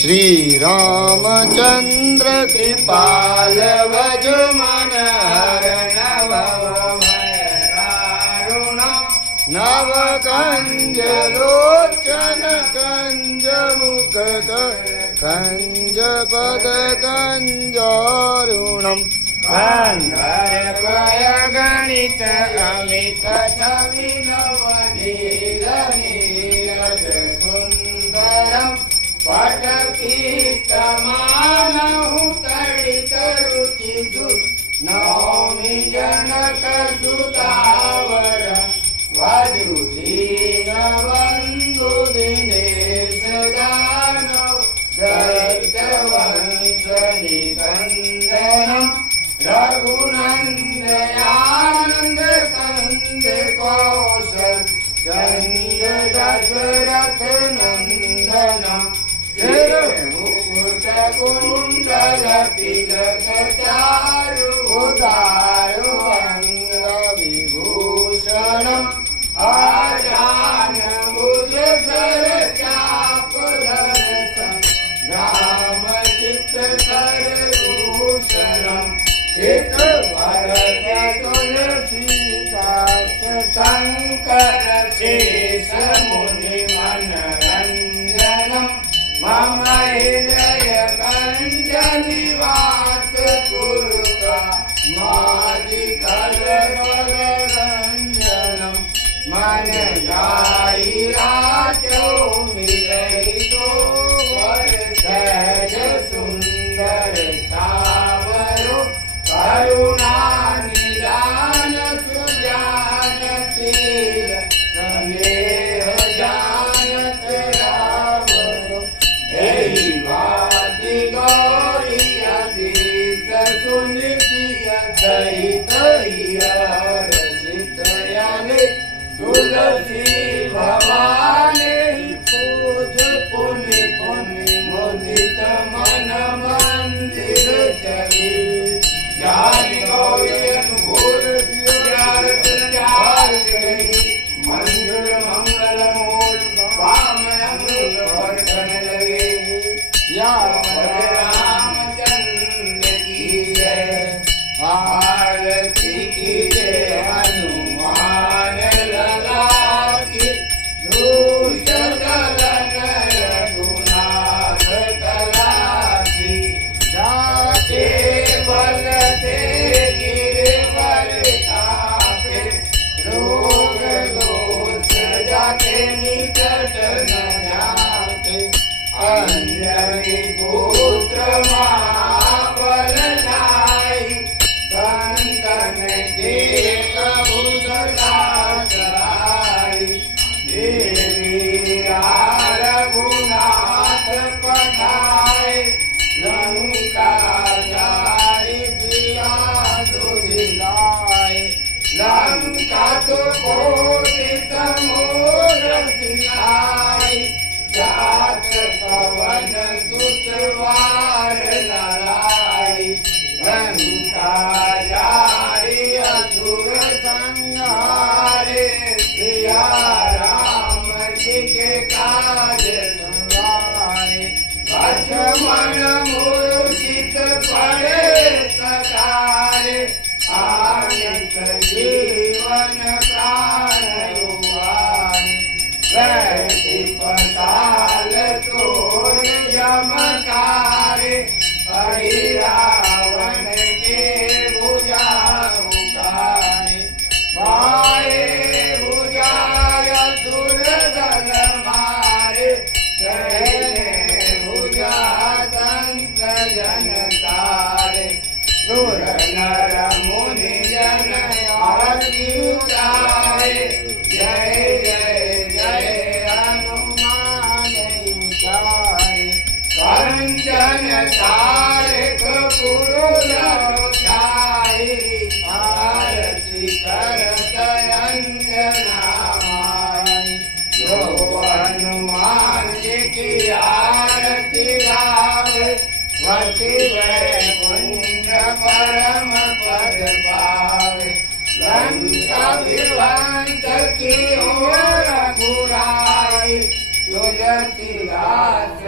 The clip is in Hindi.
श्री रामचंद्र कृपाल भज मन हर नव कंज लोचन कंज मुख कंज पद कंजारुणम कंधर्वय गणित अमित छवि नवनील नीरज सुंदरम पटपीतमानहु तडित रुचि नौमि जनक सुतावर वधुदीन बंधु दिनेश दानव दैत्यवंश निकंदनम रघुनंदयानंद कंद कौशल चंद दशरथ नंदनम मुकुट कुंडल तिलक चारु उदारु अंग विभूषणम आजान भुज सर चाप दर्शन राम चित कर भूषणम एक भरत तुलसीदास शंकर शेष मुनि मनरंजनम मम हृदय कंज निवास कुरुका माधि कलकल रंजनम मन गाई राजो मिलई तो वर सहज सुंदर सावरो करुणा निदान सुजान शील स्नेह जानत रावरो एहि वाति गौरी अधीश सुनिधिय सहित रसित याले तुलसी भवानी पूज पुनि पुनि मुदित मन मंदिर चली जारि गौरी अनुकूल जार गई मंजुल मंगल मूल वाम अमृत वर्धन लगे या रामचंद्र की जय आरती की जय हनुमान लला की धूष गगन रघुनाथ कला की जाके बल से गिरवर तापे रोग दोष जाके निकट न जाके अंजनी पुत्र महाबल लाई संतन के प्रभु सदा सहाय देवी रघुनाथ पठाए लंका जारी सिया दुधिलाए लंका तो कोटि समूर सिनाई जात पवन सुतवार लड़ाई लंका जारी असुर संहारे सिया राम जी के काज सवारे लक्ष्मण मूर्छित पड़े सकारे आनंद जीवन प्राण हुआन वैति पताल तोड़ यमकारे हरि रावण के भुजा उतारे पाए भुजाय सुर दल मारे भुजा संत जन तारे सुर नर मुनि जन आरती उतारे जय जय जय हनुमान उतारे कंचन तारक पुरुष आरती करत अंजना माई जो हनुमान जी की आरती गावे वसी वैकुंठ परम पद पावे लंका विध्वंस की ओर घुराई तुलसीदास